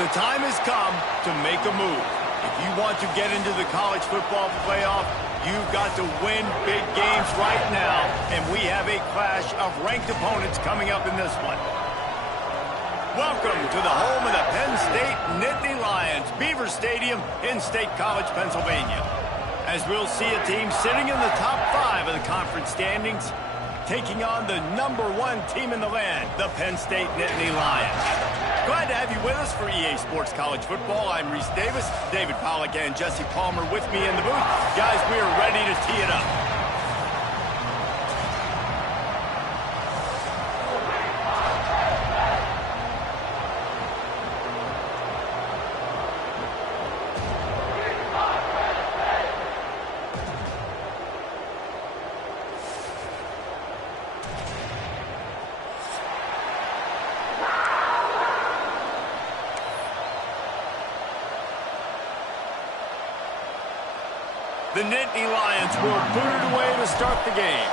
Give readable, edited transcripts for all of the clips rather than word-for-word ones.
The time has come to make a move. If you want to get into the college football playoff, you've got to win big games right now, and we have a clash of ranked opponents coming up in this one. Welcome to the home of the Penn State Nittany Lions, Beaver Stadium in State College, Pennsylvania. As we'll see a team sitting in the top 5 of the conference standings, taking on the #1 team in the land, the Penn State Nittany Lions. Glad to have you with us for EA Sports College Football. I'm Reese Davis, David Pollack, and Jesse Palmer with me in the booth. Guys, we are ready to tee it up. The Nittany Lions will boot it away to start the game.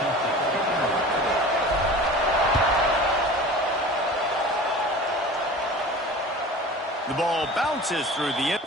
The ball bounces through the end.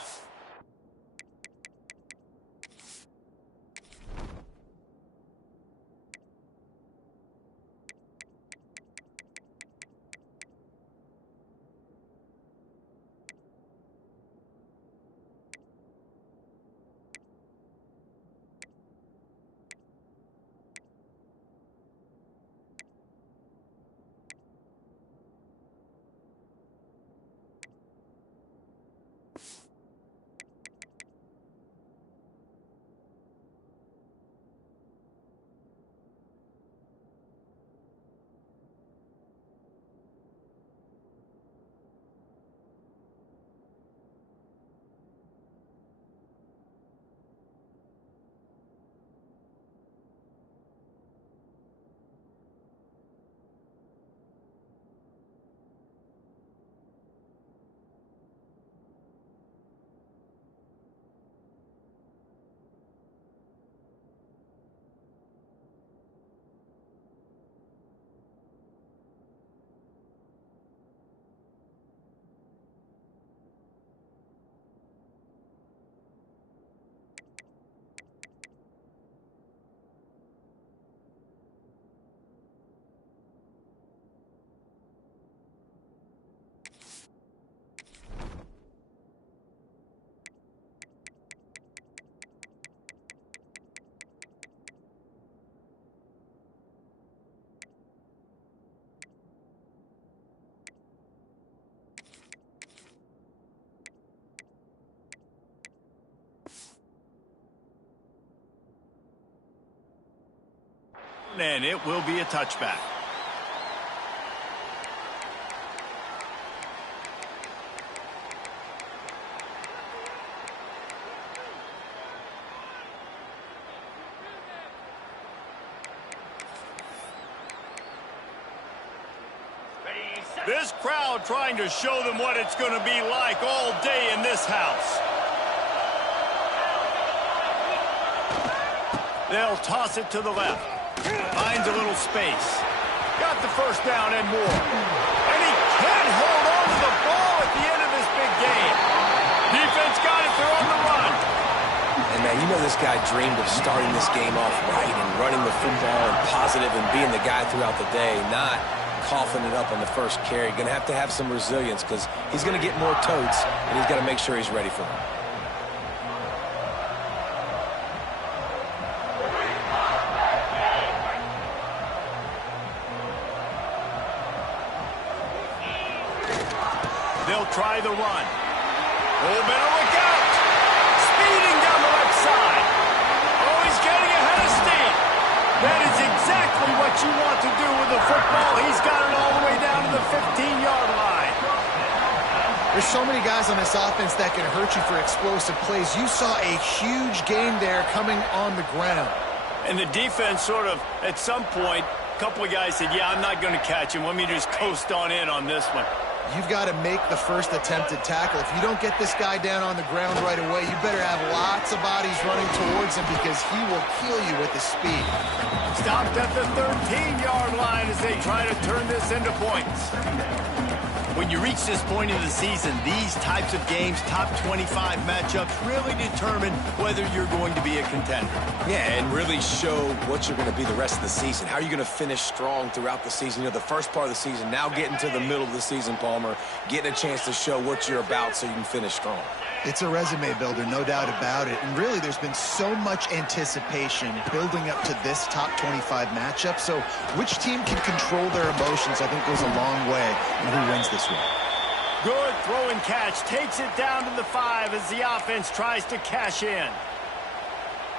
And it will be a touchback. This crowd trying to show them what it's going to be like all day in this house. They'll toss it to the left. Finds a little space. Got the first down and more. And he can't hold on to the ball at the end of this big game. Defense got it. They're on the run. And, man, you know this guy dreamed of starting this game off right and running the football and positive and being the guy throughout the day, not coughing it up on the first carry. Going to have some resilience because he's going to get more totes, and he's got to make sure he's ready for them. They'll try the run. Oh, better look out. Speeding down the left side. Oh, he's getting ahead of steam. That is exactly what you want to do with the football. He's got it all the way down to the 15-yard line. There's so many guys on this offense that can hurt you for explosive plays. You saw a huge game there coming on the ground. And the defense sort of, at some point, a couple of guys said, yeah, I'm not going to catch him. Let me just coast on in on this one. You've got to make the first attempted tackle. If you don't get this guy down on the ground right away, you better have lots of bodies running towards him because he will kill you with his speed. Stopped at the 13-yard line as they try to turn this into points. When you reach this point in the season, these types of games, top 25 matchups, really determine whether you're going to be a contender. Yeah, and really show what you're going to be the rest of the season. How are you going to finish strong throughout the season? You know, the first part of the season, now getting to the middle of the season, Palmer, getting a chance to show what you're about so you can finish strong. It's a resume builder, no doubt about it. And really, there's been so much anticipation building up to this top 25 matchup. So which team can control their emotions, I think, goes a long way in who wins this one. Good throw and catch. Takes it down to the 5 as the offense tries to cash in.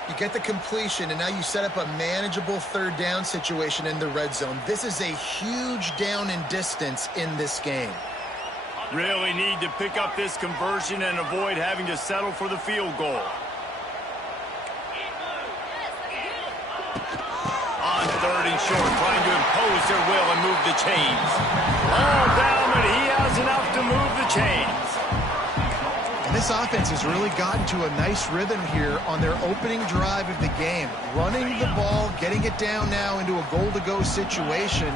You get the completion, and now you set up a manageable third down situation in the red zone. This is a huge down in distance in this game. Really need to pick up this conversion and avoid having to settle for the field goal. On 3rd and short, trying to impose their will and move the chains. All down, but he has enough to move the chains. And this offense has really gotten to a nice rhythm here on their opening drive of the game. Running the ball, getting it down now into a goal-to-go situation.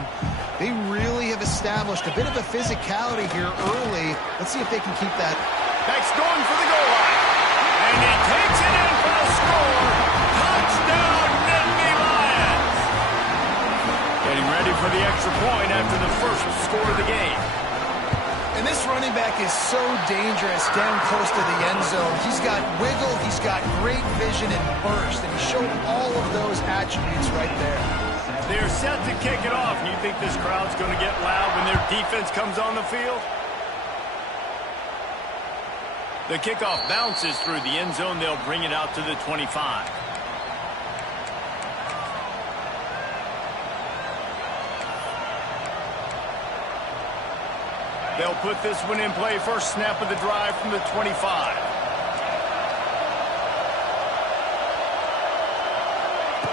They really have established a bit of a physicality here early. Let's see if they can keep that. Beck's going for the goal line. And he takes it in for a score. Touchdown, Nittany Lions. Getting ready for the extra point after the first score of the game. And this running back is so dangerous down close to the end zone. He's got wiggle, he's got great vision and burst, and he showed all of those attributes right there. They're set to kick it off. You think this crowd's going to get loud when their defense comes on the field? The kickoff bounces through the end zone. They'll bring it out to the 25. They'll put this one in play. First snap of the drive from the 25.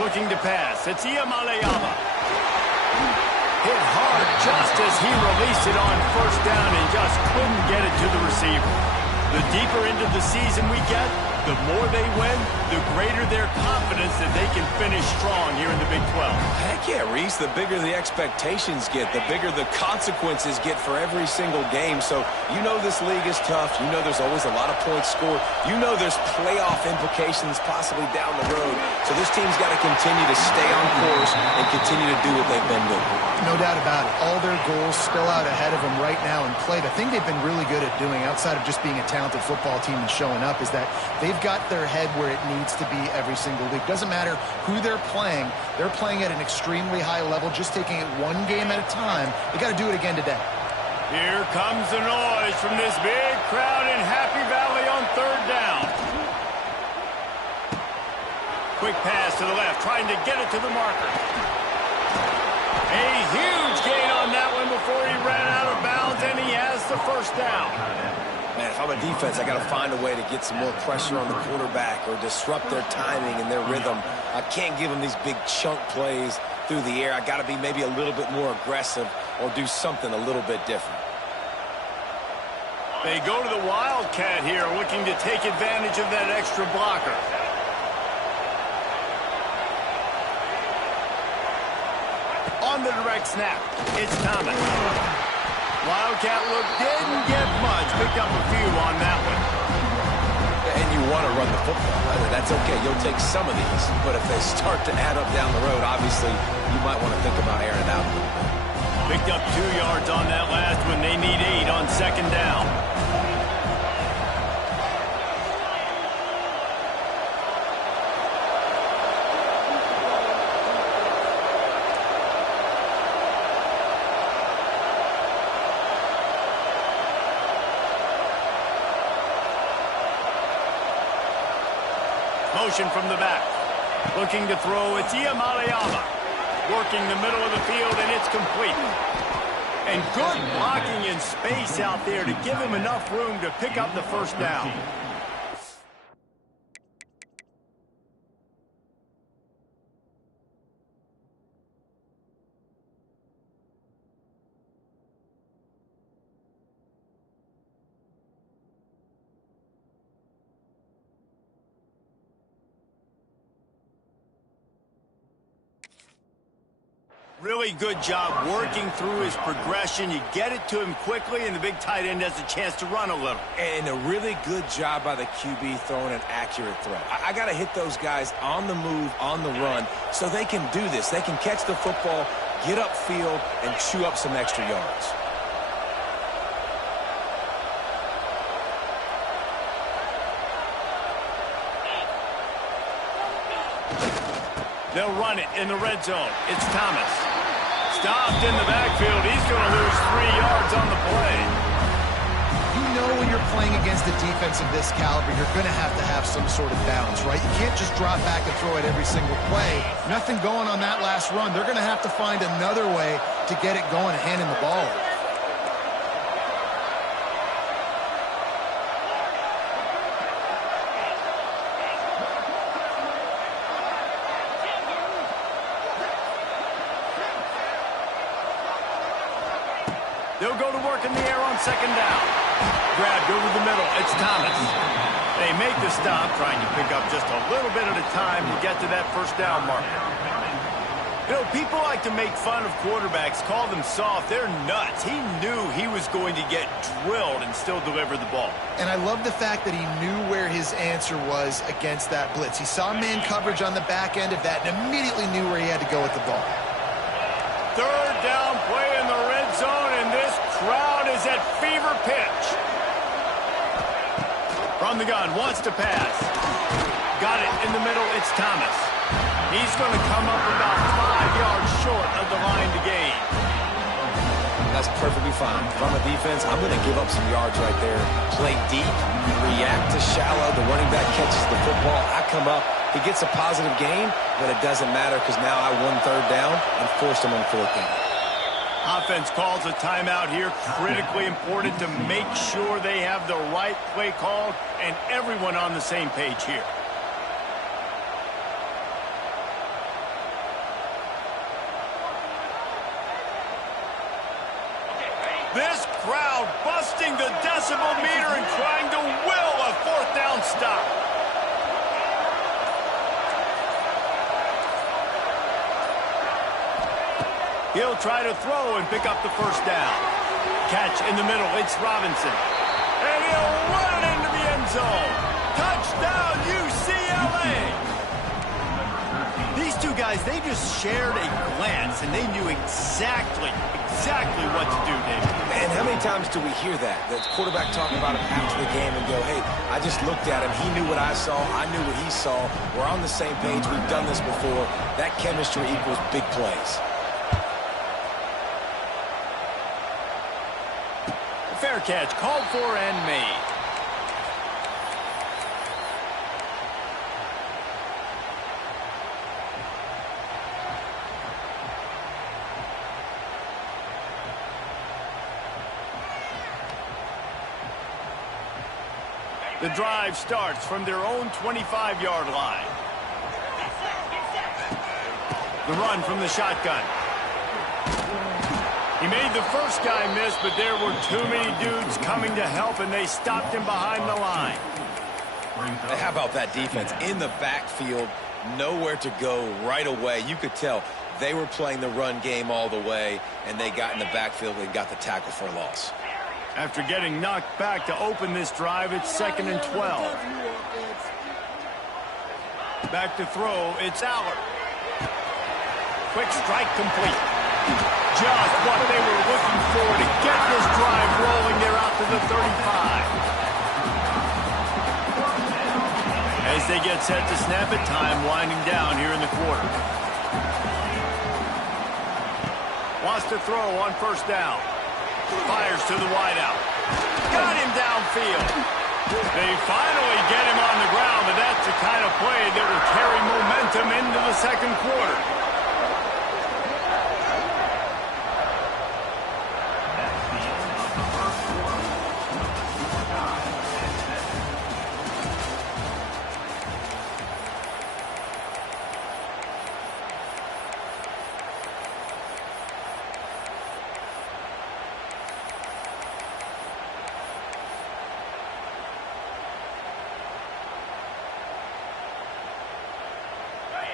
Looking to pass. It's Iamaleava. Hit hard just as he released it on first down and just couldn't get it to the receiver. The deeper into the season we get, the more they win, the greater their confidence that they can finish strong here in the Big 12. Heck yeah, Reese. The bigger the expectations get, the bigger the consequences get for every single game. So you know this league is tough. You know there's always a lot of points scored. You know there's playoff implications possibly down the road. So this team's got to continue to stay on course and continue to do what they've been doing. No doubt about it. All their goals spill out ahead of them right now in play. The thing they've been really good at doing, outside of just being a talented football team and showing up, is that they've got their head where it needs to be every single week. Doesn't matter who they're playing at an extremely high level, just taking it one game at a time. They got to do it again today. Here comes the noise from this big crowd in Happy Valley on 3rd down. Quick pass to the left, trying to get it to the marker. A huge gain on that one before he ran out of bounds, and he has the first down. Man, if I'm a defense, I got to find a way to get some more pressure on the quarterback or disrupt their timing and their rhythm. I can't give them these big chunk plays through the air. I got to be maybe a little bit more aggressive or do something a little bit different. They go to the Wildcat here, looking to take advantage of that extra blocker. On the direct snap, it's Thomas. Wildcat look didn't get much. Picked up a few on that one. And you want to run the football. That's okay. You'll take some of these. But if they start to add up down the road, obviously, you might want to think about airing it out a little bit. Picked up 2 yards on that last one. They need 8 on 2nd down. Motion from the back. Looking to throw, it's Iamaleava. Working the middle of the field, and it's complete. And good blocking in space out there to give him enough room to pick up the first down. Really good job working through his progression. You get it to him quickly, and the big tight end has a chance to run a little. And a really good job by the QB throwing an accurate throw. I got to hit those guys on the move, on the run, so they can do this. They can catch the football, get upfield, and chew up some extra yards. They'll run it in the red zone. It's Thomas. Stopped in the backfield. He's going to lose 3 yards on the play. You know when you're playing against a defense of this caliber, you're going to have some sort of balance, right? You can't just drop back and throw it every single play. Nothing going on that last run. They're going to have to find another way to get it going and handing the ball. They'll go to work in the air on second down. Grabbed over the middle. It's Thomas. They make the stop, trying to pick up just a little bit at a time to get to that first down marker. You know, people like to make fun of quarterbacks, call them soft. They're nuts. He knew he was going to get drilled and still deliver the ball. And I love the fact that he knew where his answer was against that blitz. He saw man coverage on the back end of that and immediately knew where he had to go with the ball. Third down play in the red zone, and this crowd is at fever pitch. From the gun, wants to pass. Got it in the middle, it's Thomas. He's going to come up about 5 yards short of the line to gain. That's perfectly fine. From a defense, I'm going to give up some yards right there. Play deep, react to shallow. The running back catches the football. I come up. He gets a positive gain, but it doesn't matter because now I won third down and forced him on fourth down. Offense calls a timeout here. Critically important to make sure they have the right play called and everyone on the same page here. This crowd busting the decibel meter and trying to will a fourth down stop. He'll try to throw and pick up the first down. Catch in the middle, it's Robinson. And he'll run it into the end zone. Touchdown, UCLA! These two guys, they just shared a glance, and they knew exactly what to do, David. And how many times do we hear that? The quarterback talking about him after the game and go, hey, I just looked at him. He knew what I saw. I knew what he saw. We're on the same page. We've done this before. That chemistry equals big plays. Fair catch, called for and made. The drive starts from their own 25-yard line. The run from the shotgun. He made the first guy miss, but there were too many dudes coming to help, and they stopped him behind the line. How about that defense? In the backfield, nowhere to go right away. You could tell they were playing the run game all the way, and they got in the backfield and got the tackle for a loss. After getting knocked back to open this drive, it's 2nd and 12. Back to throw, it's Allard. Quick strike complete. Just what they were looking for to get this drive rolling. They're out to the 35. As they get set to snap it, time winding down here in the quarter. Wants to throw on first down. Fires to the wideout. Got him downfield. They finally get him on the ground, but that's the kind of play that will carry momentum into the second quarter.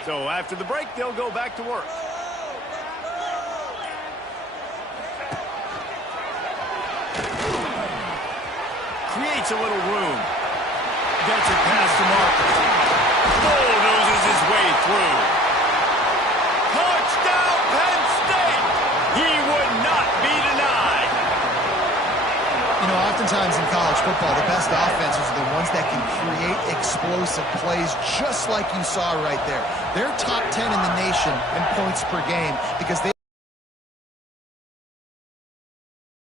So after the break, they'll go back to work. gets a little room. Gets it past the marker. Bulldozes his way through. Touchdown, Penn State! He would not be denied. You know, oftentimes in college football, the best offenses are the ones that can create explosive plays just like you saw right there. They're top 10 in the nation in points per game because they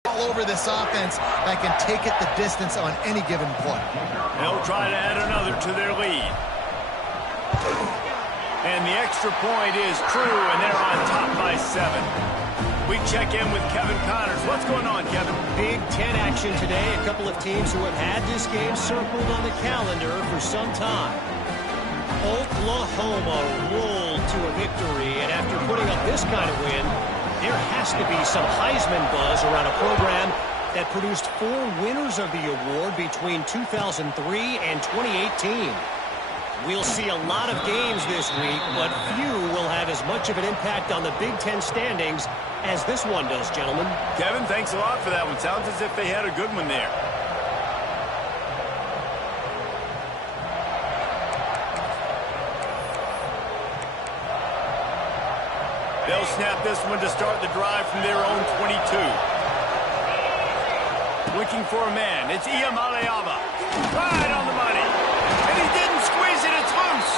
all over this offense that can take it the distance on any given play. They'll try to add another to their lead. And the extra point is true, and they're on top by 7. We check in with Kevin Connors. What's going on, Kevin? Big Ten action today. A couple of teams who have had this game circled on the calendar for some time. Oklahoma rolled to a victory, and after putting up this kind of win, there has to be some Heisman buzz around a program that produced 4 winners of the award between 2003 and 2018. We'll see a lot of games this week, but few will have as much of an impact on the Big Ten standings as this one does, gentlemen. Kevin, thanks a lot for that one. Sounds as if they had a good one there. They'll snap this one to start the drive from their own 22. Looking for a man. It's Iamaleava. Right on the money. And he didn't squeeze it. It's loose.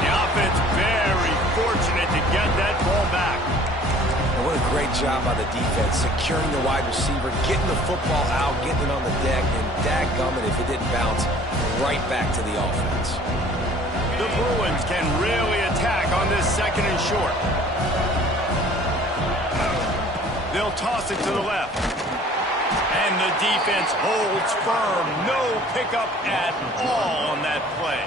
The offense very fortunate to get that ball back. And what a great job by the defense, securing the wide receiver, getting the football out, getting it on the deck, and dadgummit if it didn't bounce, right back to the offense. The Bruins can really attack on this second and short. They'll toss it to the left. And the defense holds firm. No pickup at all on that play.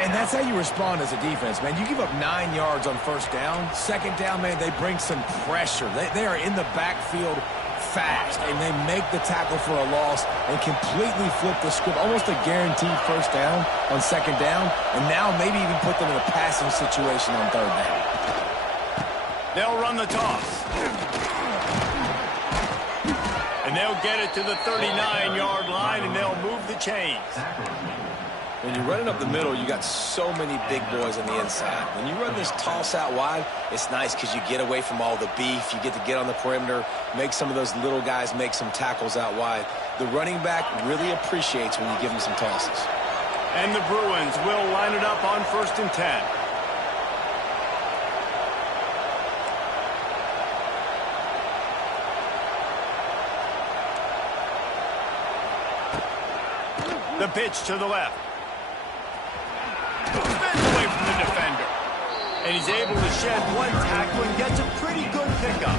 And that's how you respond as a defense, man. You give up 9 yards on first down. Second down, man, they bring some pressure. They are in the backfield fast, and they make the tackle for a loss and completely flip the script. Almost a guaranteed first down on second down, and now maybe even put them in a passing situation on third down. They'll run the toss. And they'll get it to the 39-yard line, and they'll move the chains. When you're running up the middle, you got so many big boys on the inside. When you run this toss out wide, it's nice because you get away from all the beef. You get to get on the perimeter, make some of those little guys make some tackles out wide. The running back really appreciates when you give him some tosses. And the Bruins will line it up on 1st and 10. The pitch to the left. Spins away from the defender. And he's able to shed one tackle and gets a pretty good pickup.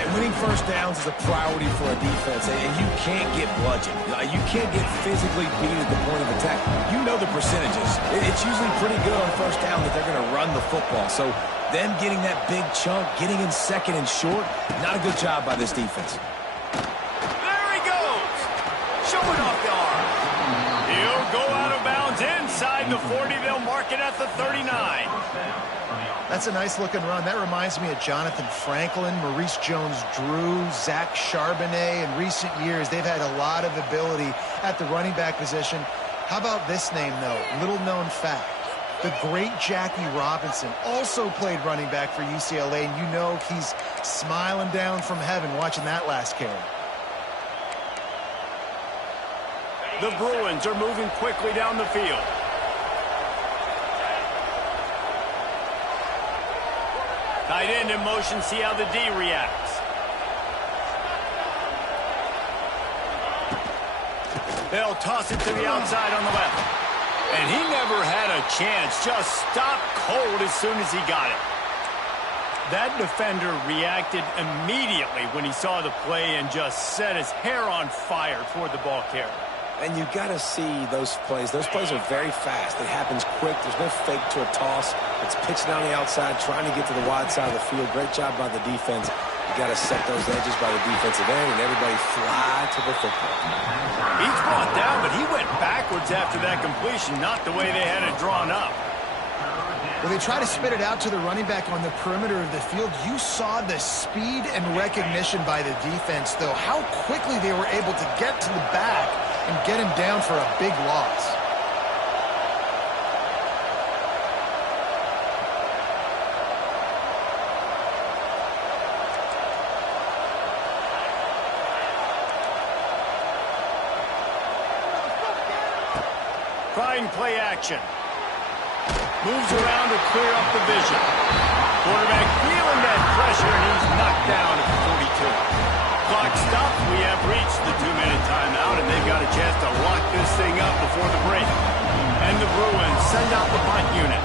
And winning first downs is a priority for a defense, and you can't get bludgeoned. You can't get physically beat at the point of attack. You know the percentages. It's usually pretty good on first down that they're going to run the football. So them getting that big chunk, getting in second and short, not a good job by this defense. There he goes. Showing off the arm. He'll go out of bounds inside the 40. They'll mark it at the 39. That's a nice-looking run. That reminds me of Jonathan Franklin, Maurice Jones-Drew, Zach Charbonnet. In recent years, they've had a lot of ability at the running back position. How about this name, though? Little-known fact. The great Jackie Robinson also played running back for UCLA, and you know he's smiling down from heaven watching that last carry. The Bruins are moving quickly down the field. Tight end in motion, see how the D reacts. They'll toss it to the outside on the left. And he never had a chance, just stopped cold as soon as he got it. That defender reacted immediately when he saw the play and just set his hair on fire toward the ball carrier. And you got to see those plays. Those plays are very fast. It happens quick. There's no fake to a toss. It's pitching down the outside, trying to get to the wide side of the field. Great job by the defense. You got to set those edges by the defensive end, and everybody fly to the football. He's brought down, but he went backwards after that completion, not the way they had it drawn up. Well, they try to spit it out to the running back on the perimeter of the field. You saw the speed and recognition by the defense, though, how quickly they were able to get to the back and get him down for a big loss. Trying play action. Moves around to clear up the vision. Quarterback feeling that pressure, and he's knocked down at the 42. Clock stopped. We have reached the 2-minute timeout, and they've got a chance to lock this thing up before the break. And the Bruins send out the punt unit.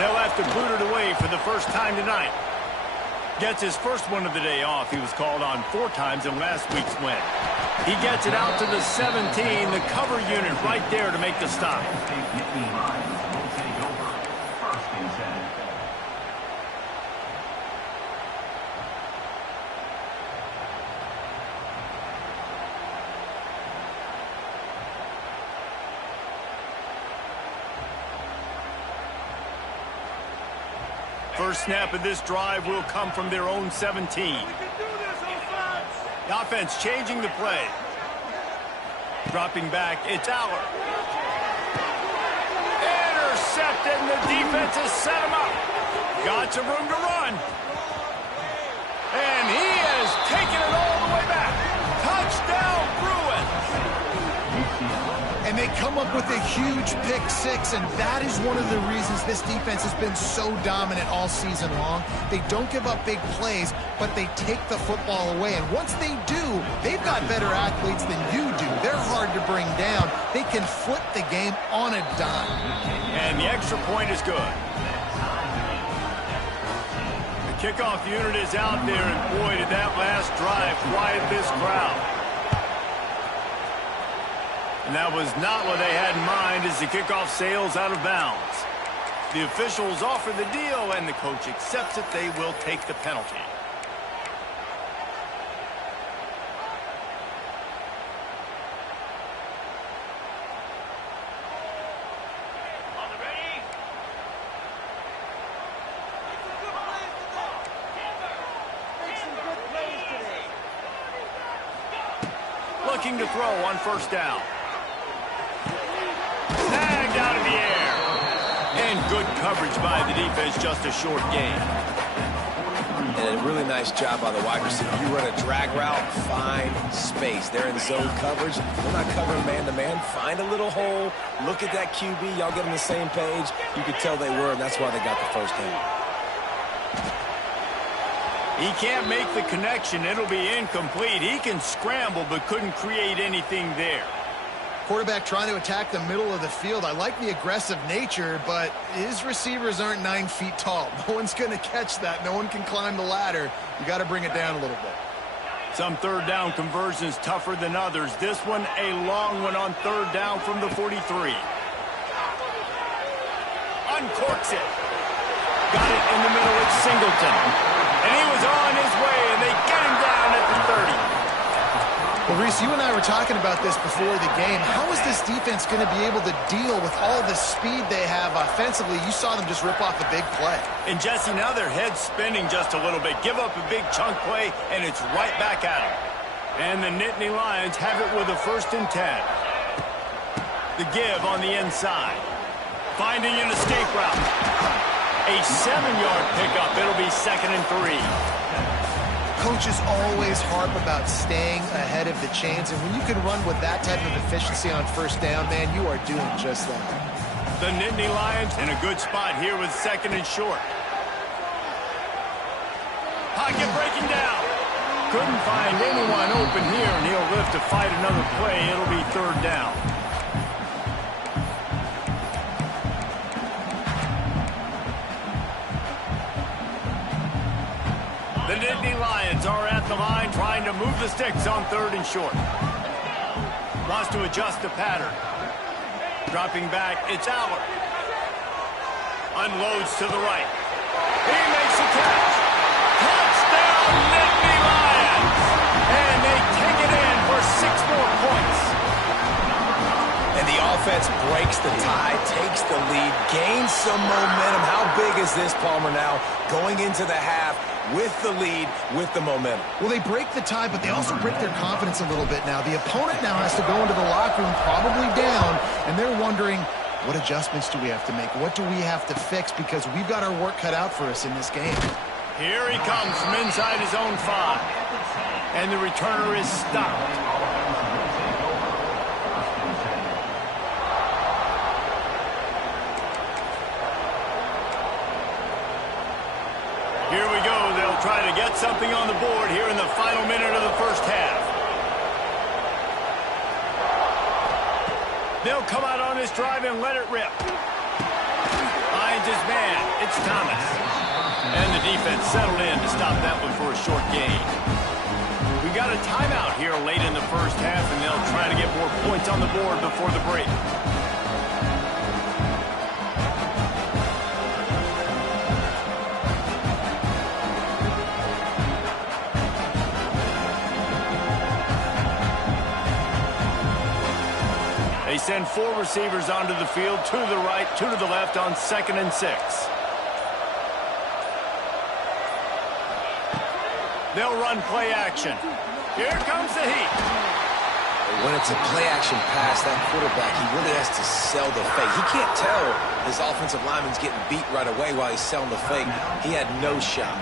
They'll have to boot it away for the first time tonight. Gets his first one of the day off. He was called on 4 times in last week's win. He gets it out to the 17, the cover unit right there to make the stop. First snap of this drive will come from their own 17. The offense changing the play. Dropping back, it's Aller. Intercepted, and the defense has set him up. Got some room to run. And he has taken it all the way back. Touchdown, Bruins. And they come up with a huge pick six, and that is one of the reasons this defense has been so dominant all season long. They don't give up big plays, but they take the football away. And once they do, they've got better athletes than you do. They're hard to bring down. They can flip the game on a dime. And the extra point is good. The kickoff unit is out there, and boy, did that last drive quiet this crowd. And that was not what they had in mind as the kickoff sails out of bounds. The officials offer the deal, and the coach accepts it. They will take the penalty. Looking to throw on first down. Snagged out of the air. And good coverage by the defense, just a short gain. And a really nice job by the wide receiver. You run a drag route, find space. They're in zone coverage. They're not covering man-to-man. Find a little hole. Look at that QB. Y'all get on the same page. You could tell they were, and that's why they got the first down. He can't make the connection. It'll be incomplete. He can scramble, but couldn't create anything there. Quarterback trying to attack the middle of the field. I like the aggressive nature, but his receivers aren't 9 feet tall. No one's going to catch that. No one can climb the ladder. You got to bring it down a little bit. Some third down conversions tougher than others. This one a long one on third down from the 43. Uncorks it. Got it in the middle. It's Singleton. And he was on his way, and they get him down at the 30. Well, Reese, you and I were talking about this before the game. How is this defense going to be able to deal with all the speed they have offensively? You saw them just rip off a big play. And, Jesse, now their head's spinning just a little bit. Give up a big chunk play, and it's right back at them. And the Nittany Lions have it with a 1st and 10. The give on the inside. Finding an escape route. A 7-yard pickup. It'll be 2nd and 3. Coaches always harp about staying ahead of the chains, and when you can run with that type of efficiency on first down, man, you are doing just that. The Nittany Lions in a good spot here with 2nd and short. Pocket breaking down. Couldn't find anyone open here, and he'll live to fight another play. It'll be 3rd down. The Nittany Lions are at the line trying to move the sticks on 3rd and short. Wants to adjust the pattern. Dropping back, it's Aller. Unloads to the right. He makes a catch. Touchdown, Nittany Lions! And they take it in for 6 more points. And the offense offense breaks the tie, takes the lead, gains some momentum. How big is this, Palmer, now going into the half with the lead, with the momentum? Well, they break the tie, but they also break their confidence a little bit now. The opponent now has to go into the locker room probably down, and they're wondering, what adjustments do we have to make? What do we have to fix? Because we've got our work cut out for us in this game. Here he comes from inside his own 5. And the returner is stopped. Here we go. They'll try to get something on the board here in the final minute of the first half. They'll come out on this drive and let it rip. Finds his man. It's Thomas. And the defense settled in to stop that one for a short gain. We got a timeout here late in the first half, and they'll try to get more points on the board before the break. They send 4 receivers onto the field, 2 to the right, 2 to the left on 2nd and 6. They'll run play action. Here comes the heat. When it's a play-action pass, that quarterback, he really has to sell the fake. He can't tell his offensive lineman's getting beat right away while he's selling the fake. He had no shot.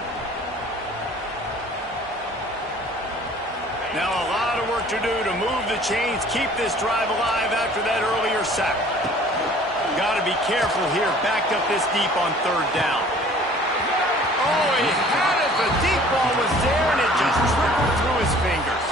Now a lot of work to do to move the chains, keep this drive alive after that earlier sack. Got to be careful here, backed up this deep on 3rd down. Oh, he had it. The deep ball was there, and it just trickled through his fingers.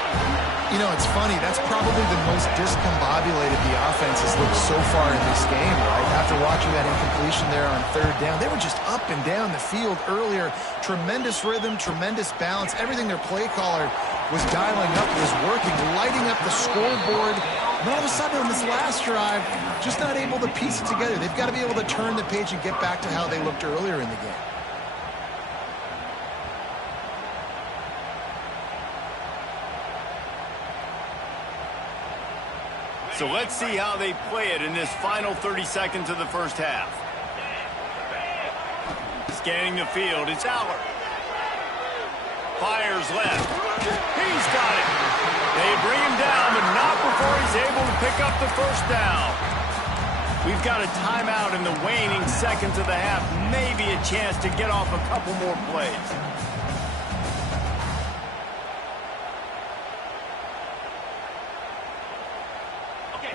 You know, it's funny. That's probably the most discombobulated the offense has looked so far in this game, right? After watching that incompletion there on 3rd down, they were just up and down the field earlier. Tremendous rhythm, tremendous balance. Everything their play caller was dialing up was working, lighting up the scoreboard. And all of a sudden on this last drive, just not able to piece it together. They've got to be able to turn the page and get back to how they looked earlier in the game. So let's see how they play it in this final 30 seconds of the first half. Scanning the field, it's Allard. Fires left. He's got it. They bring him down, but not before he's able to pick up the first down. We've got a timeout in the waning seconds of the half. Maybe a chance to get off a couple more plays.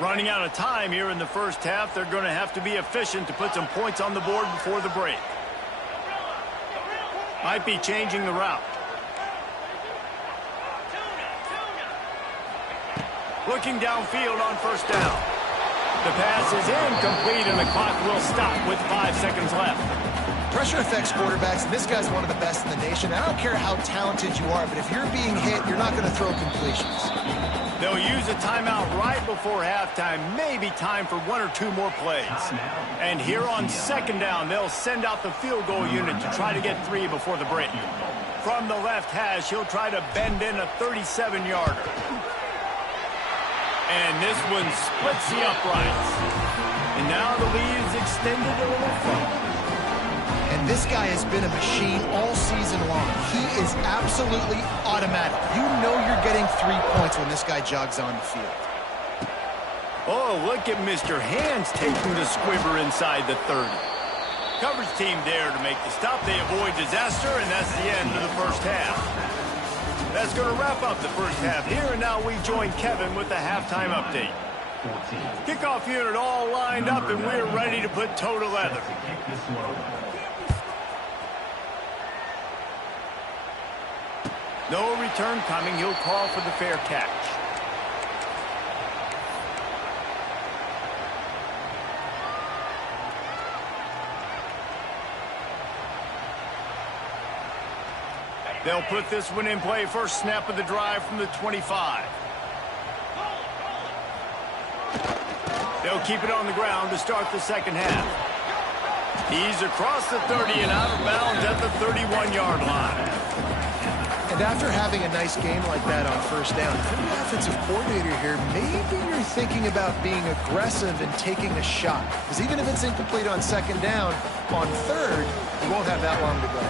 Running out of time here in the first half. They're going to have to be efficient to put some points on the board before the break. Might be changing the route. Looking downfield on 1st down. The pass is incomplete, and the clock will stop with 5 seconds left. Pressure affects quarterbacks, and this guy's one of the best in the nation. I don't care how talented you are, but if you're being hit, you're not going to throw completions. They'll use a timeout right before halftime. Maybe time for 1 or 2 more plays. And here on 2nd down, they'll send out the field goal unit to try to get 3 before the break. From the left hash, he'll try to bend in a 37-yarder. And this one splits the uprights. And now the lead is extended a little further. And this guy has been a machine all season long. He is absolutely automatic. You know you're getting 3 points when this guy jogs on the field. Oh, look at Mr. Hands taking the squibber inside the 30. Coverage team there to make the stop. They avoid disaster, and that's the end of the first half. That's going to wrap up the first half here, and now we join Kevin with the halftime update. Kickoff unit all lined up, and we're ready to put toe to leather. No return coming. He'll call for the fair catch. They'll put this one in play. First snap of the drive from the 25. They'll keep it on the ground to start the second half. He's across the 30 and out of bounds at the 31-yard line. And after having a nice game like that on first down, if you're the offensive coordinator here, maybe you're thinking about being aggressive and taking a shot. Because even if it's incomplete on second down, on third, you won't have that long to go.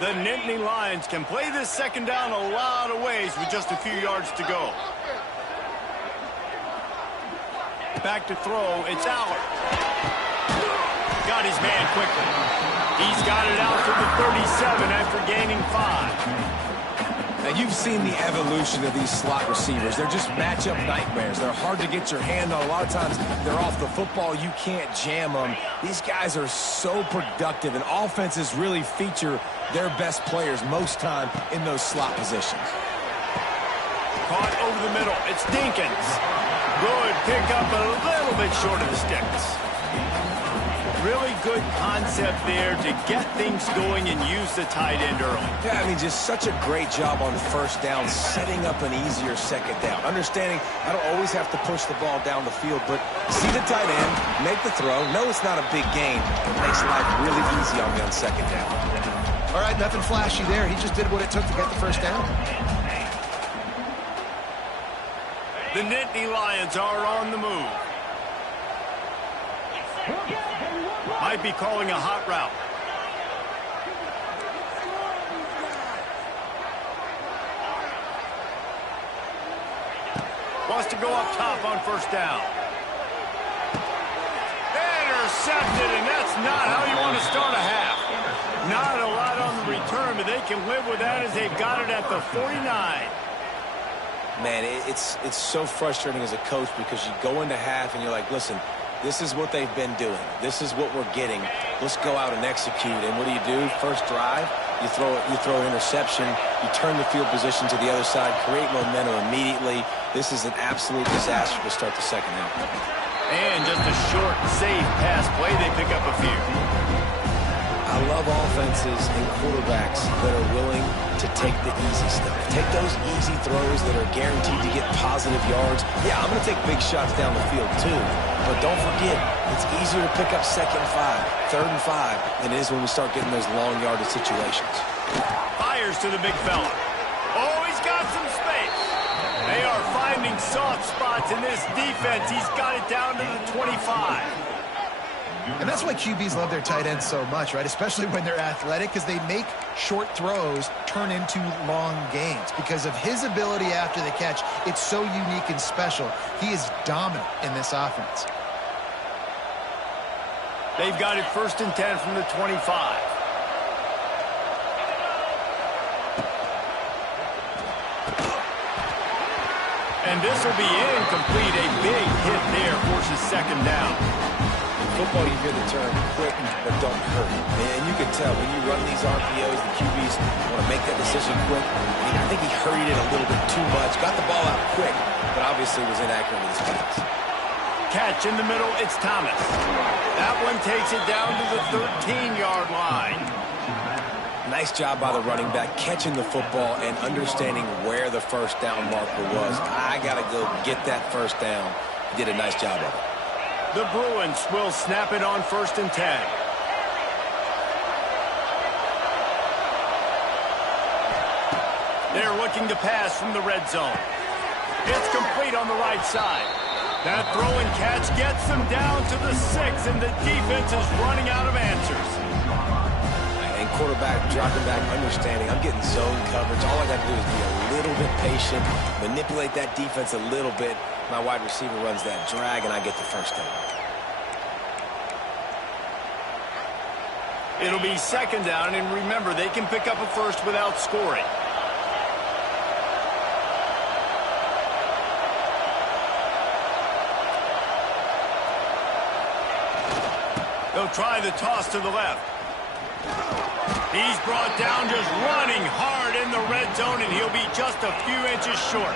The Nittany Lions can play this second down a lot of ways with just a few yards to go. Back to throw, it's Allard. Got his man quickly. He's got it out to the 37 after gaining 5. Now, you've seen the evolution of these slot receivers. They're just matchup nightmares. They're hard to get your hand on. A lot of times, they're off the football. You can't jam them. These guys are so productive, and offenses really feature their best players most time in those slot positions. Caught over the middle. It's Dinkins. Good pick up, a little bit short of the sticks. Really good concept there to get things going and use the tight end early. Yeah, I mean, just such a great job on first down, setting up an easier second down. Understanding I don't always have to push the ball down the field, but see the tight end, make the throw. No, it's not a big gain. Makes life really easy on me on second down. All right, nothing flashy there. He just did what it took to get the first down. The Nittany Lions are on the move. Might be calling a hot route. Wants to go up top on first down. Intercepted, and that's not how you want to start a half. Not a lot on the return, but they can live with that as they've got it at the 49. Man, it's so frustrating as a coach because you go into half and you're like, listen, this is what they've been doing. This is what we're getting. Let's go out and execute. And what do? First drive, you throw an interception. You turn the field position to the other side, create momentum immediately. This is an absolute disaster to start the second half. And just a short, safe pass play. They pick up a few. I love offenses and quarterbacks that are willing to take the easy stuff. Take those easy throws that are guaranteed to get positive yards. Yeah, I'm going to take big shots down the field too. But don't forget, it's easier to pick up second and 5, third and 5 than it is when we start getting those long yardage situations. Fires to the big fella. Oh, he's got some space. They are finding soft spots in this defense. He's got it down to the 25. And that's why QBs love their tight ends so much, right? Especially when they're athletic, because they make short throws turn into long gains. Because of his ability after the catch, it's so unique and special. He is dominant in this offense. They've got it 1st and 10 from the 25. And this will be incomplete. A big hit there forces second down. Football, you hear the term quick but don't hurt. And you can tell when you run these RPOs, the QBs want to make that decision quick. I think he hurried it a little bit too much. Got the ball out quick, but obviously was inaccurate with his pass. Catch in the middle, it's Thomas. That one takes it down to the 13-yard line. Nice job by the running back, catching the football and understanding where the first down marker was. I got to go get that first down. He did a nice job of it. The Bruins will snap it on 1st and 10. They're looking to pass from the red zone. It's complete on the right side. That throw and catch gets them down to the 6, and the defense is running out of answers. And quarterback dropping back, understanding I'm getting zone coverage. All I got to do is be a little bit patient, manipulate that defense a little bit. My wide receiver runs that drag, and I get the first down. It'll be second down, and remember, they can pick up a first without scoring. They'll try the toss to the left. He's brought down just running hard in the red zone, and he'll be just a few inches short.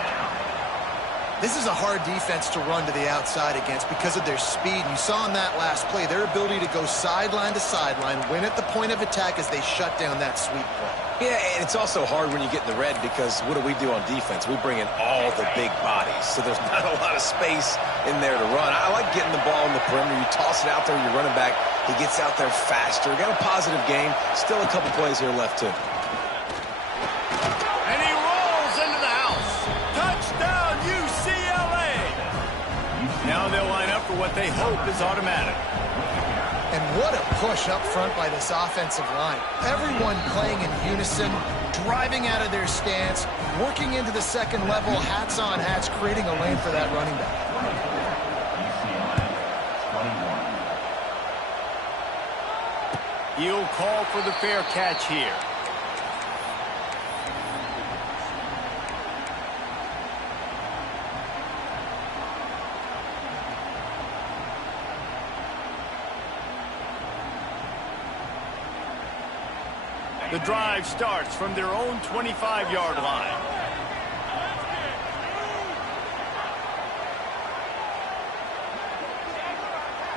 This is a hard defense to run to the outside against because of their speed. You saw in that last play their ability to go sideline to sideline, win at the point of attack as they shut down that sweep play. Yeah, and it's also hard when you get in the red because what do we do on defense? We bring in all the big bodies, so there's not a lot of space in there to run. I like getting the ball in the perimeter. You toss it out there, you're running back. He gets out there faster. Got a positive game. Still a couple plays here left, too. And he rolls into the house. Touchdown, UCLA. Now they'll line up for what they hope is automatic. And what a push up front by this offensive line. Everyone playing in unison, driving out of their stance, working into the second level, hats on hats, creating a lane for that running back. He'll call for the fair catch here. The drive starts from their own 25-yard line.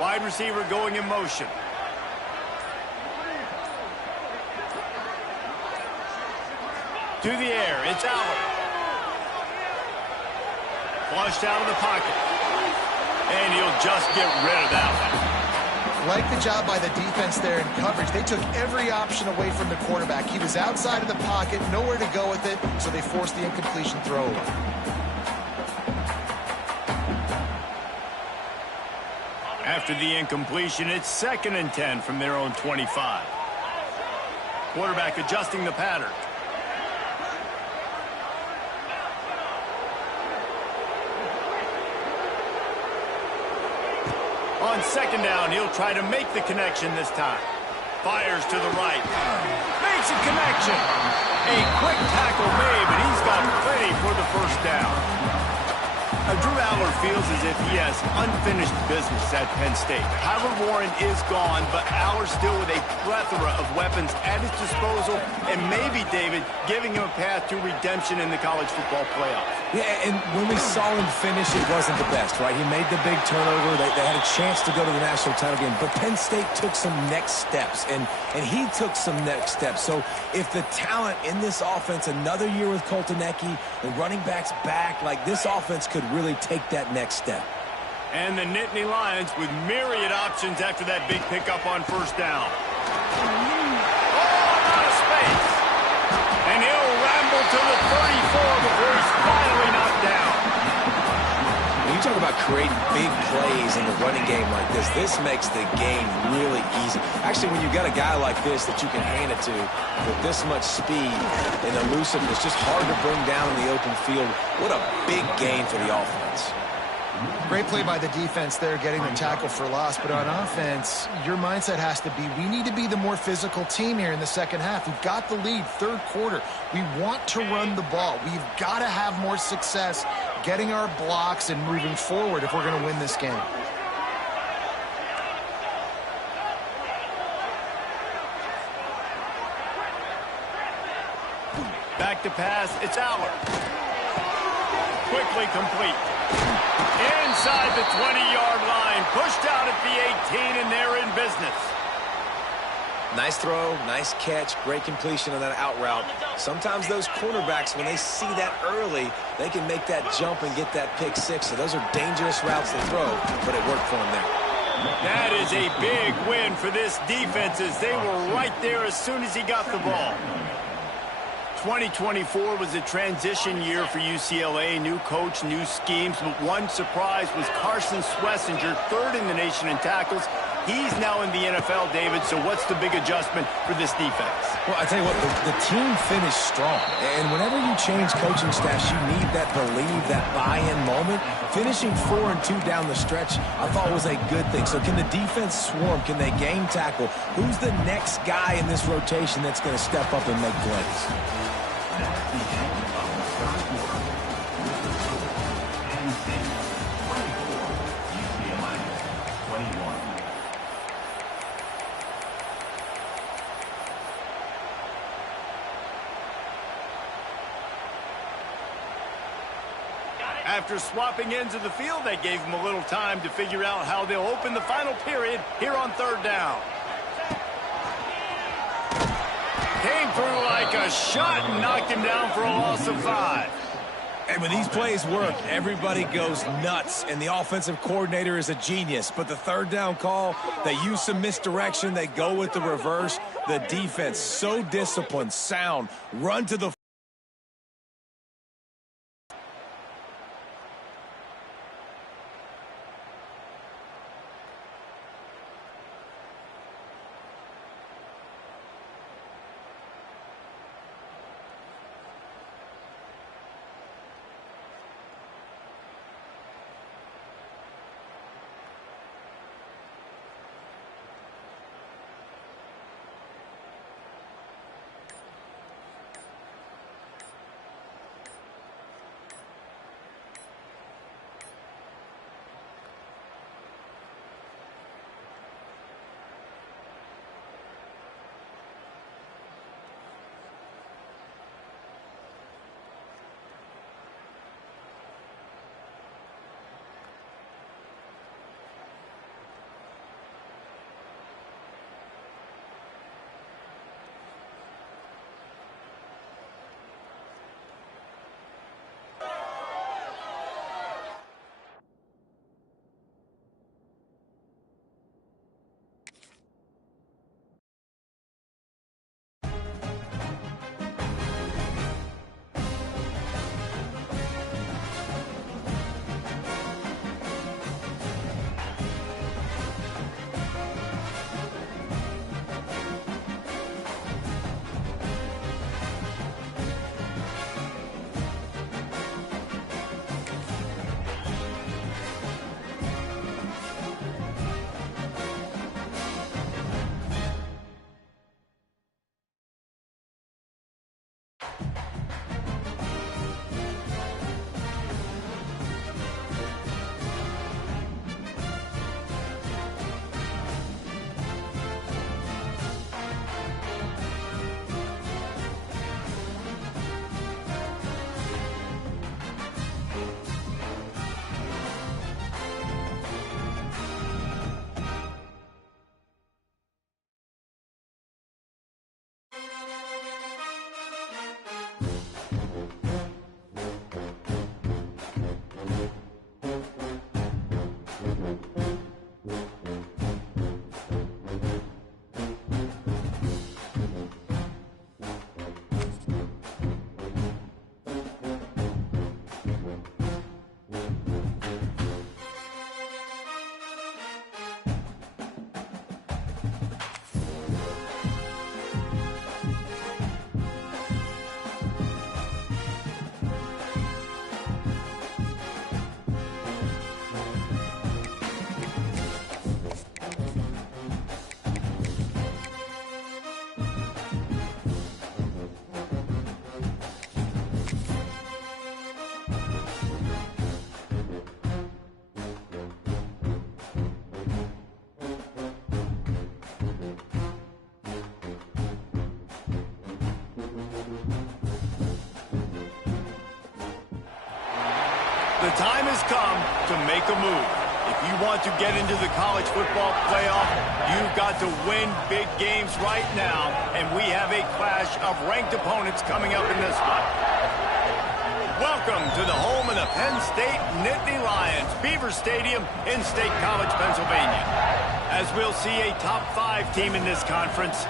Wide receiver going in motion. To the air, it's Allen. Flushed out of the pocket. And he'll just get rid of that one. Like the job by the defense there in coverage. They took every option away from the quarterback. He was outside of the pocket, nowhere to go with it, so they forced the incompletion throw away. After the incompletion, it's 2nd and 10 from their own 25. Quarterback adjusting the pattern. On 2nd down, he'll try to make the connection this time. Fires to the right. Makes a connection. A quick tackle made, but he's got plenty for the first down. Drew Aller feels as if he has unfinished business at Penn State. Kyler Warren is gone, but Aller still with a plethora of weapons at his disposal, and maybe, David, giving him a path to redemption in the college football playoff. Yeah, and when we saw him finish, it wasn't the best, right? He made the big turnover. They had a chance to go to the national title game, but Penn State took some next steps, and he took some next steps. So if the talent in this offense, another year with Coltonecki, the running backs back, like this offense could really take that next step. And the Nittany Lions with myriad options after that big pickup on first down. Oh, out of space. And he'll ramble to the 34 before he's finally knocked down. When you talk about creating big plays in the running game like this makes the game really easy. Actually, when you've got a guy like this that you can hand it to with this much speed and elusiveness, just hard to bring down in the open field. What a big gain for the offense. Great play by the defense there, getting the tackle for loss. But on offense, your mindset has to be, we need to be the more physical team here in the second half. We've got the lead, third quarter. We want to run the ball. We've got to have more success getting our blocks and moving forward if we're going to win this game. Back to pass, it's Aller. Quickly complete. Inside the 20-yard line, pushed out at the 18, and they're in business. Nice throw, nice catch, great completion on that out route. Sometimes those cornerbacks, when they see that early, they can make that jump and get that pick six. So those are dangerous routes to throw, but it worked for them there. That is a big win for this defense as they were right there as soon as he got the ball. 2024 was a transition year for UCLA. New coach, new schemes, but one surprise was Carson Schlesinger, third in the nation in tackles. He's now in the NFL, David, so what's the big adjustment for this defense? Well, I tell you what, the team finished strong. And whenever you change coaching staffs, you need that believe, that buy-in moment. Finishing 4-2 down the stretch, I thought was a good thing. So can the defense swarm? Can they game tackle? Who's the next guy in this rotation that's going to step up and make plays? After swapping ends of the field, that gave them a little time to figure out how they'll open the final period here on third down. Came through like a shot and knocked him down for a loss of 5. And when these plays work, everybody goes nuts, and the offensive coordinator is a genius. But the third down call, they use some misdirection, they go with the reverse. The defense, so disciplined, sound, run to the The time has come to make a move. If you want to get into the college football playoff, you've got to win big games right now, and we have a clash of ranked opponents coming up in this one. Welcome to the home of the Penn State Nittany Lions, Beaver Stadium in State College, Pennsylvania. As we'll see a top 5 team in this conference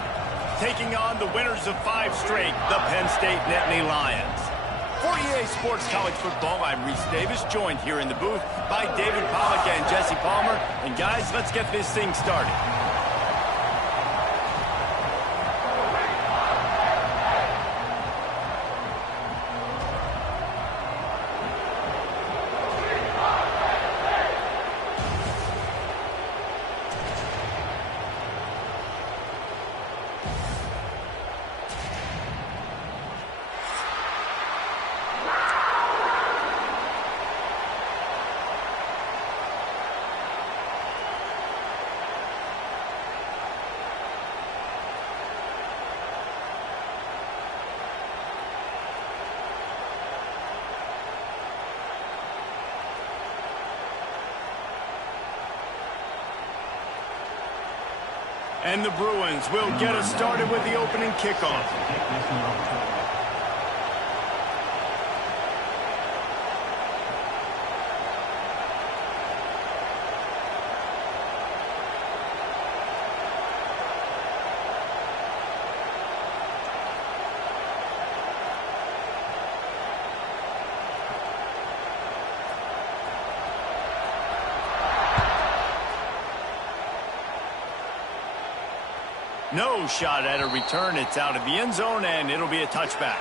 taking on the winners of 5 straight, the Penn State Nittany Lions. For EA Sports College Football, I'm Reese Davis, joined here in the booth by David Pollack and Jesse Palmer. And guys, let's get this thing started. And the Bruins will get us started with the opening kickoff. No shot at a return. It's out of the end zone, and it'll be a touchback.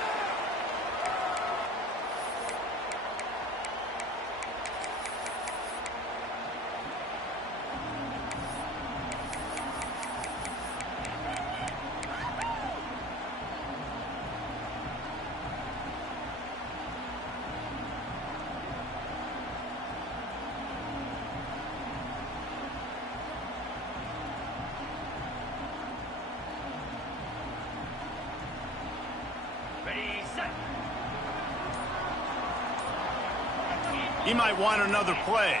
He might want another play.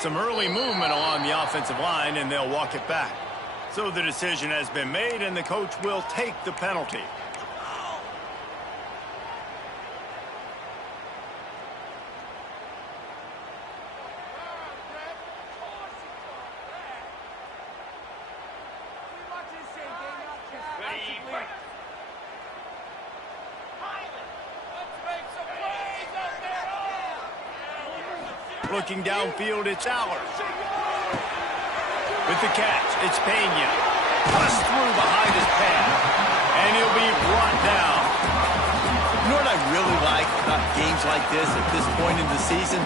Some early movement along the offensive line, and they'll walk it back. So the decision has been made, and the coach will take the penalty. Looking downfield, it's Allers. With the catch, it's Pena. Pressed through behind his pad. And he'll be brought down. You know what I really like about games like this at this point in the season?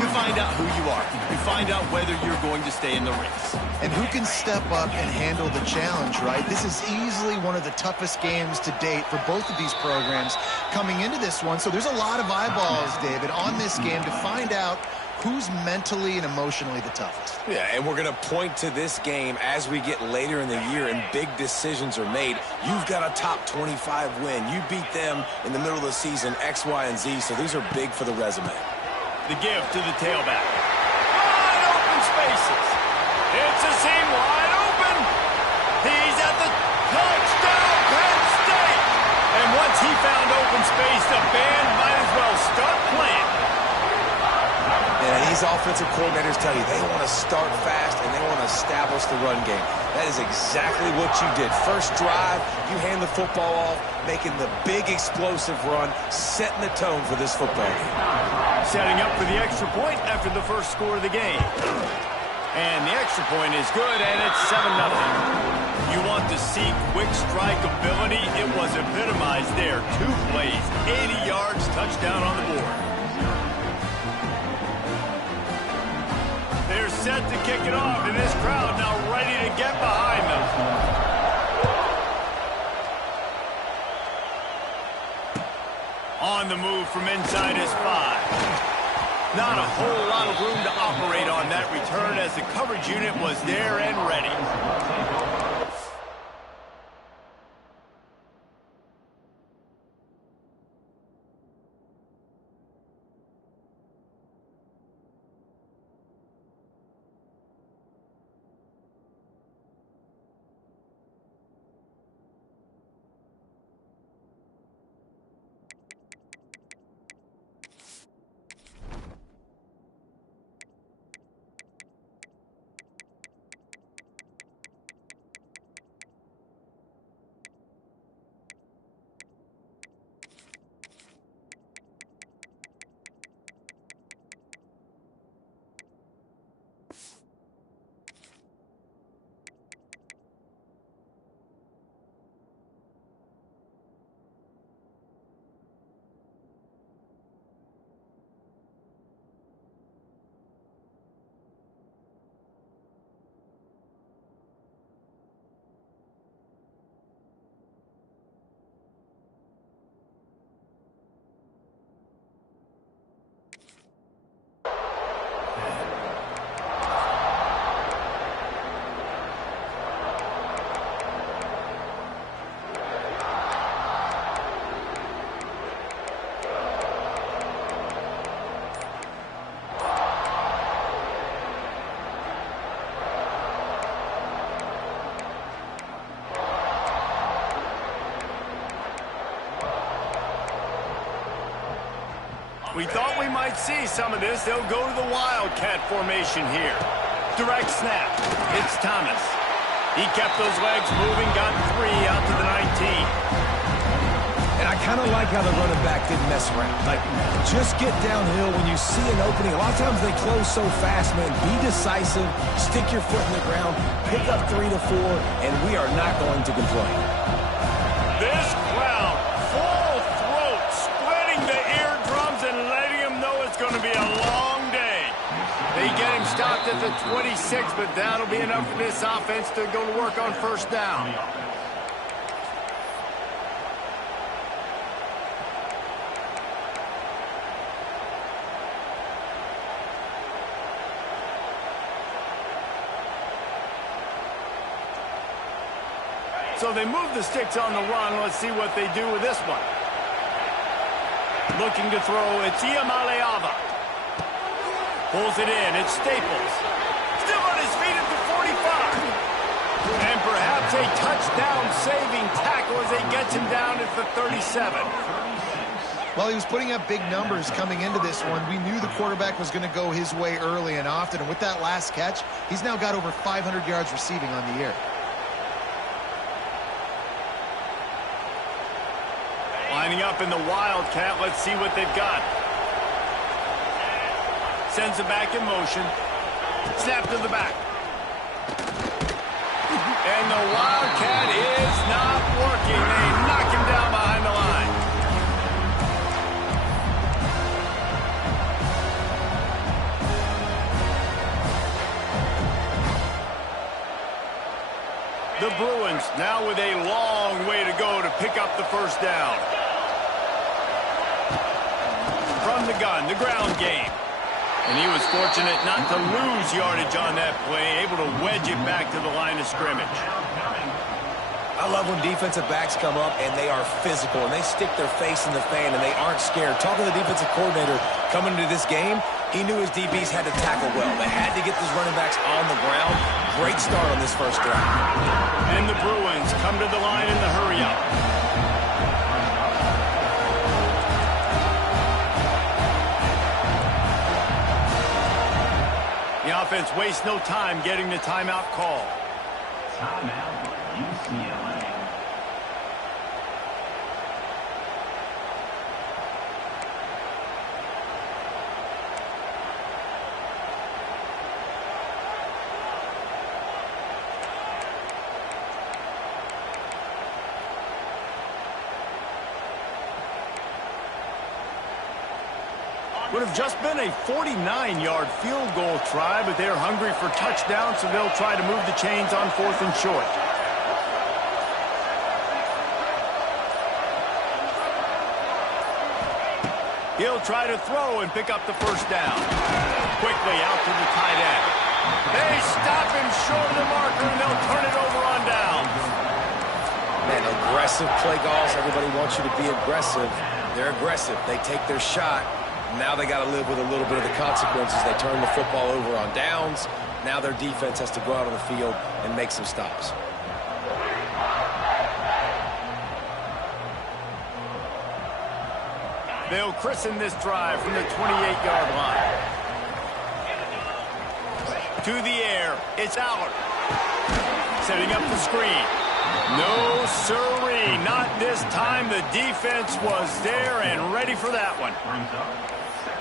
You find out who you are. You find out whether you're going to stay in the race. And who can step up and handle the challenge, right? This is easily one of the toughest games to date for both of these programs coming into this one. So there's a lot of eyeballs, David, on this game to find out who's mentally and emotionally the toughest. Yeah, and we're going to point to this game as we get later in the year and big decisions are made. You've got a top 25 win. You beat them in the middle of the season, X, Y, and Z, so these are big for the resume. The give to the tailback. Wide open spaces. It's a seam wide open. He's at the touchdown, Penn State. And once he found open space, the band might as well start playing. And these offensive coordinators tell you they want to start fast and they want to establish the run game. That is exactly what you did. First drive, you hand the football off, making the big explosive run, setting the tone for this football game. Setting up for the extra point after the first score of the game. And the extra point is good, and it's 7-0. You want to see quick strike ability? It was epitomized there. 2 plays, 80 yards, touchdown on the board. They're set to kick it off, and this crowd now ready to get behind them. On the move from inside his 5. Not a whole lot of room to operate on that return as the coverage unit was there and ready. We thought we might see some of this. They'll go to the Wildcat formation here. Direct snap. It's Thomas. He kept those legs moving, got 3 out to the 19. And I kind of like how the running back didn't mess around. Like, just get downhill when you see an opening. A lot of times they close so fast, man. Be decisive, stick your foot in the ground, pick up 3 to 4, and we are not going to complain. This crowd, full throat, spreading the eardrums and letting him know it's going to be a long day. They get him stopped at the 26, but that'll be enough for this offense to go to work on first down. So they move the sticks on the run. Let's see what they do with this one. Looking to throw, it's Iamaleava. Pulls it in, it's Staples. Still on his feet at the 45. And perhaps a touchdown-saving tackle as he gets him down at the 37. Well, he was putting up big numbers coming into this one. We knew the quarterback was going to go his way early and often. And with that last catch, he's now got over 500 yards receiving on the year. Lining up in the Wildcat. Let's see what they've got. Sends it back in motion. Snap to the back. And the Wildcat is not working. They knock him down behind the line. The Bruins now with a long way to go to pick up the first down. From the gun, the ground game. And he was fortunate not to lose yardage on that play, able to wedge it back to the line of scrimmage. I love when defensive backs come up and they are physical and they stick their face in the fan and they aren't scared. Talking to the defensive coordinator coming into this game, he knew his DBs had to tackle well. They had to get these running backs on the ground. Great start on this first drive. And the Bruins come to the line in the hurry-up. The offense wastes no time getting the timeout call. Timeout, UCLA. Would have just been a 49-yard field goal try, but they're hungry for touchdowns, so they'll try to move the chains on 4th and short. He'll try to throw and pick up the first down. Quickly out to the tight end. They stop him short of the marker, and they'll turn it over on downs. Man, aggressive play calls. Everybody wants you to be aggressive. They're aggressive. They take their shot. Now they got to live with a little bit of the consequences. They turn the football over on downs. Now their defense has to go out on the field and make some stops. They'll christen this drive from the 28-yard line. To the air, it's Aller. Setting up the screen. No sirree, not this time. The defense was there and ready for that one.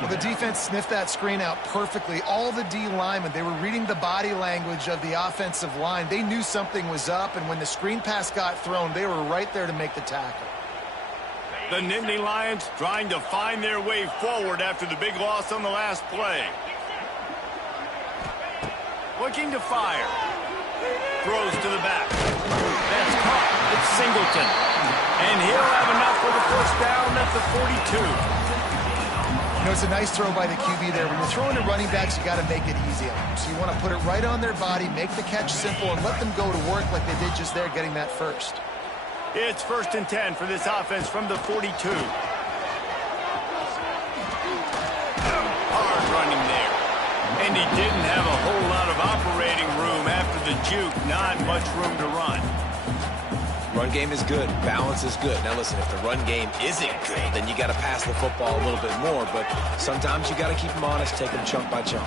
Well, the defense sniffed that screen out perfectly. All the D linemen, they were reading the body language of the offensive line. They knew something was up, and when the screen pass got thrown, they were right there to make the tackle. The Nittany Lions trying to find their way forward after the big loss on the last play. Looking to fire. Throws to the back. That's caught. It's Singleton. And he'll have enough for the first down at the 42. You know, it's a nice throw by the QB there. When you're throwing to running backs, you got to make it easy on them. So you want to put it right on their body, make the catch simple, and let them go to work like they did just there, getting that first. It's 1st and 10 for this offense from the 42. Hard running there. And he didn't have a whole lot of operating room after the juke. Not much room to run. Run game is good. Balance is good. Now, listen, if the run game isn't good, then you got to pass the football a little bit more. But sometimes you got to keep them honest, take them chunk by chunk.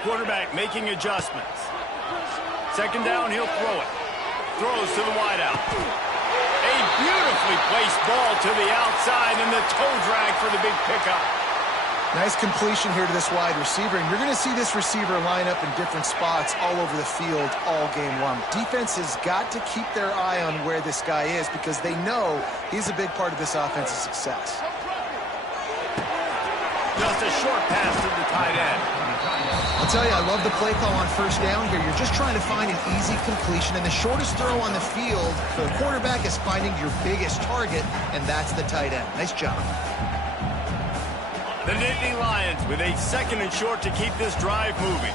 Quarterback making adjustments. Second down, he'll throw it. Throws to the wideout. A beautifully placed ball to the outside, and the toe drag for the big pickup. Nice completion here to this wide receiver, and you're going to see this receiver line up in different spots all over the field all game long. Defense has got to keep their eye on where this guy is because they know he's a big part of this offense's success. Just a short pass to the tight end. I'll tell you, I love the play call on first down here. You're just trying to find an easy completion, and the shortest throw on the field for the quarterback is finding your biggest target, and that's the tight end. Nice job. The Nittany Lions with a second and short to keep this drive moving.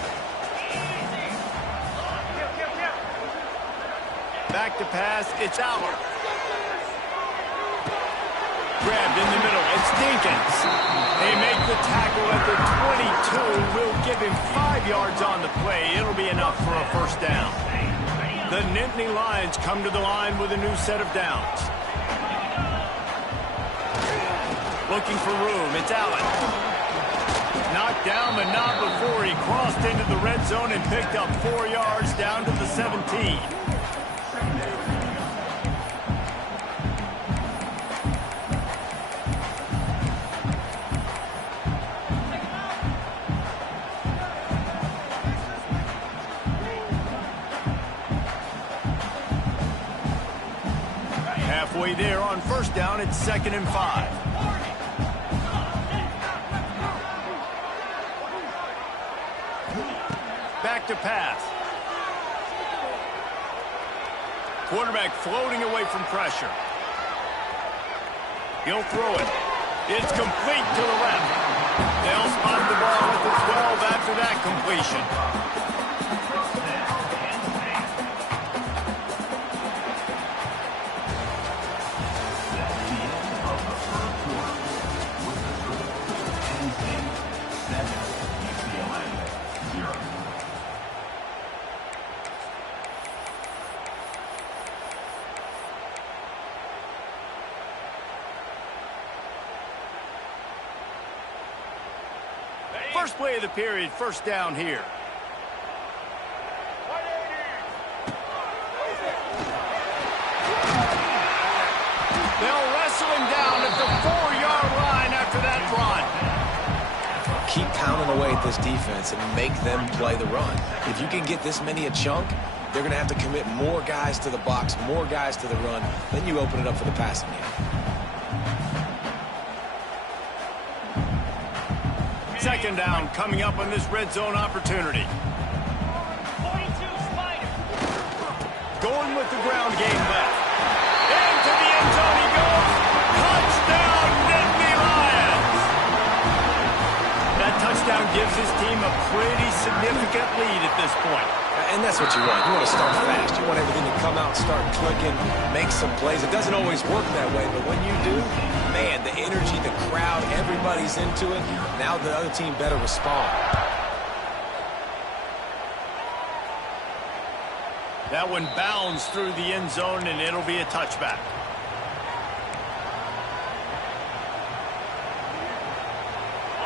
Back to pass, it's Aller. Grabbed in the middle, it's Dinkins. They make the tackle at the 22. We'll give him 5 yards on the play. It'll be enough for a first down. The Nittany Lions come to the line with a new set of downs. Looking for room, it's Allen. Knocked down, but not before he crossed into the red zone and picked up 4 yards down to the 17. Halfway there on first down, it's 2nd and 5. Back to pass. Quarterback floating away from pressure. He'll throw it. It's complete to the left. They'll spot the ball at the 12 after that completion. First play of the period, first down here. They'll wrestle him down at the 4-yard line after that run. Keep pounding away at this defense and make them play the run. If you can get this many a chunk, they're going to have to commit more guys to the box, more guys to the run. Then you open it up for the passing game. Second down coming up on this red zone opportunity. Going with the ground game left. Into the end zone he goes. Touchdown, Nittany Lions. That touchdown gives his team a pretty significant lead at this point. And that's what you want. You want to start fast. You want everything to come out, start clicking, make some plays. It doesn't always work that way, but when you do, man, the energy, the crowd, everybody's into it. Now the other team better respond. That one bounds through the end zone, and it'll be a touchback.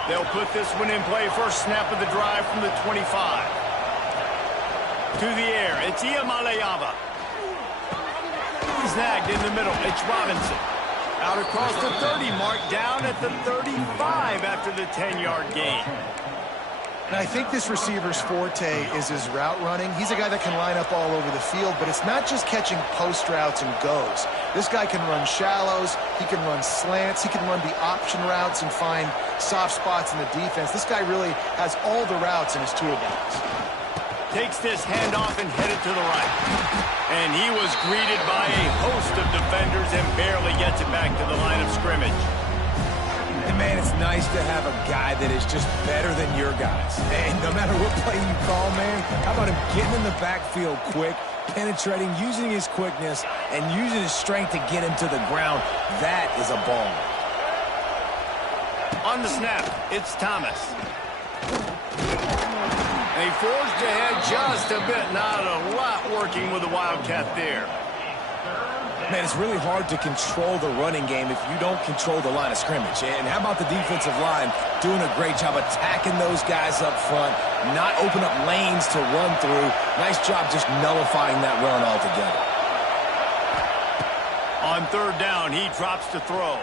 They'll put this one in play. First snap of the drive from the 25. To the air, it's Iamaleava. Snagged in the middle, it's Robinson. Out across the 30 mark, down at the 35 after the 10-yard gain. And I think this receiver's forte is his route running. He's a guy that can line up all over the field, but it's not just catching post routes and goes. This guy can run shallows, he can run slants, he can run the option routes and find soft spots in the defense. This guy really has all the routes in his toolbox. Takes this handoff and headed to the right. And he was greeted by a host of defenders and barely gets it back to the line of scrimmage. And, man, it's nice to have a guy that is just better than your guys. And no matter what play you call, man, how about him getting in the backfield quick, penetrating, using his quickness, and using his strength to get him to the ground. That is a ball. On the snap, it's Thomas. They forged ahead just a bit. Not a lot working with the Wildcat there. Man, it's really hard to control the running game if you don't control the line of scrimmage. And how about the defensive line doing a great job attacking those guys up front, not open up lanes to run through. Nice job just nullifying that run altogether. On third down, he drops to throw.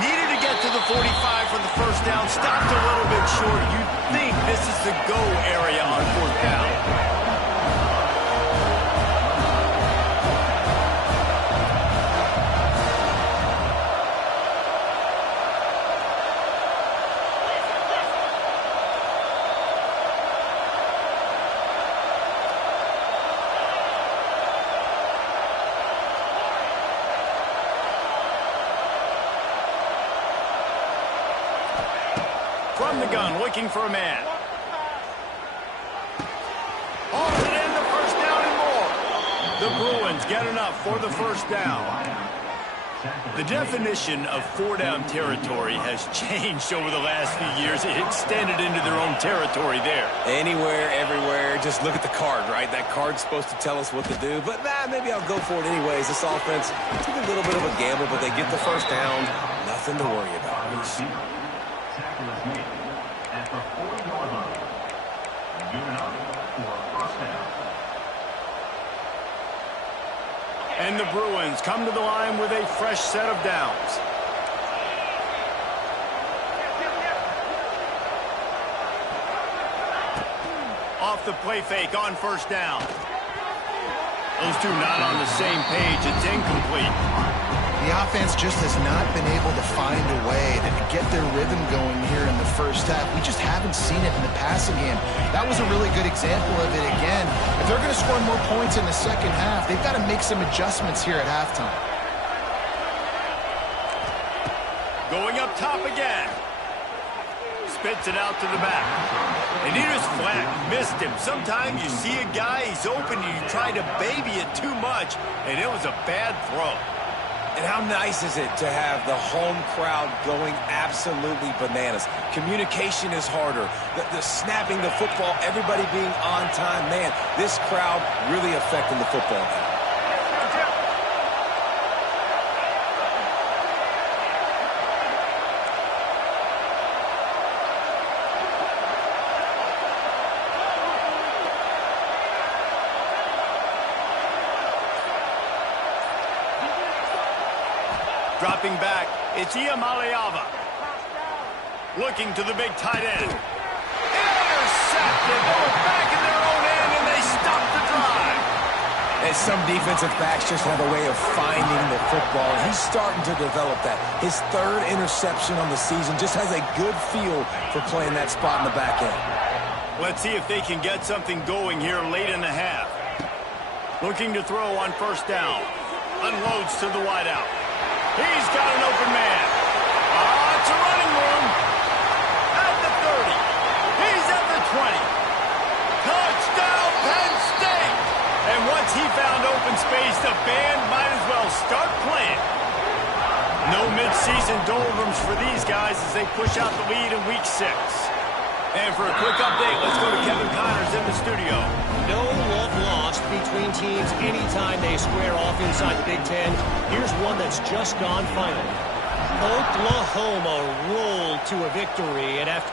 Needed to get to the 45 for the first down. Stopped a little bit short. You'd think this is the go area on fourth down. From the gun, looking for a man. Hauls it in, the first down and more. The Bruins get enough for the first down. The definition of four-down territory has changed over the last few years. It extended into their own territory there. Anywhere, everywhere, just look at the card, right? That card's supposed to tell us what to do, but maybe I'll go for it anyways. This offense took a little bit of a gamble, but they get the first down. Nothing to worry about. Tackle is made at the 4-yard line. Given up for a first down. And the Bruins come to the line with a fresh set of downs. Off the play fake on first down. Those two not on the same page. It's incomplete. The offense just has not been able to find a way to get their rhythm going here in the first half. We just haven't seen it in the passing game. That was a really good example of it again. If they're going to score more points in the second half, they've got to make some adjustments here at halftime. Going up top again. Spits it out to the back. And he just flat missed him. Sometimes you see a guy, he's open, and you try to baby it too much, and it was a bad throw. And how nice is it to have the home crowd going absolutely bananas? Communication is harder. The snapping the football, everybody being on time. Man, this crowd really affecting the football game. Dropping back, it's Iamaleava. Looking to the big tight end. Intercepted. They were back in their own end, and they stopped the drive. And some defensive backs just have a way of finding the football, and he's starting to develop that. His third interception on the season, just has a good feel for playing that spot in the back end. Let's see if they can get something going here late in the half. Looking to throw on first down. Unloads to the wideout. He's got an open man. It's a running room. At the 30. He's at the 20. Touchdown, Penn State. And once he found open space, the band might as well start playing. No midseason doldrums for these guys as they push out the lead in week 6. And for a quick update, let's go to Kevin Connors in the studio. No love lost between teams anytime they square off inside the Big Ten. Here's one that's just gone final. Oklahoma rolled to a victory, and after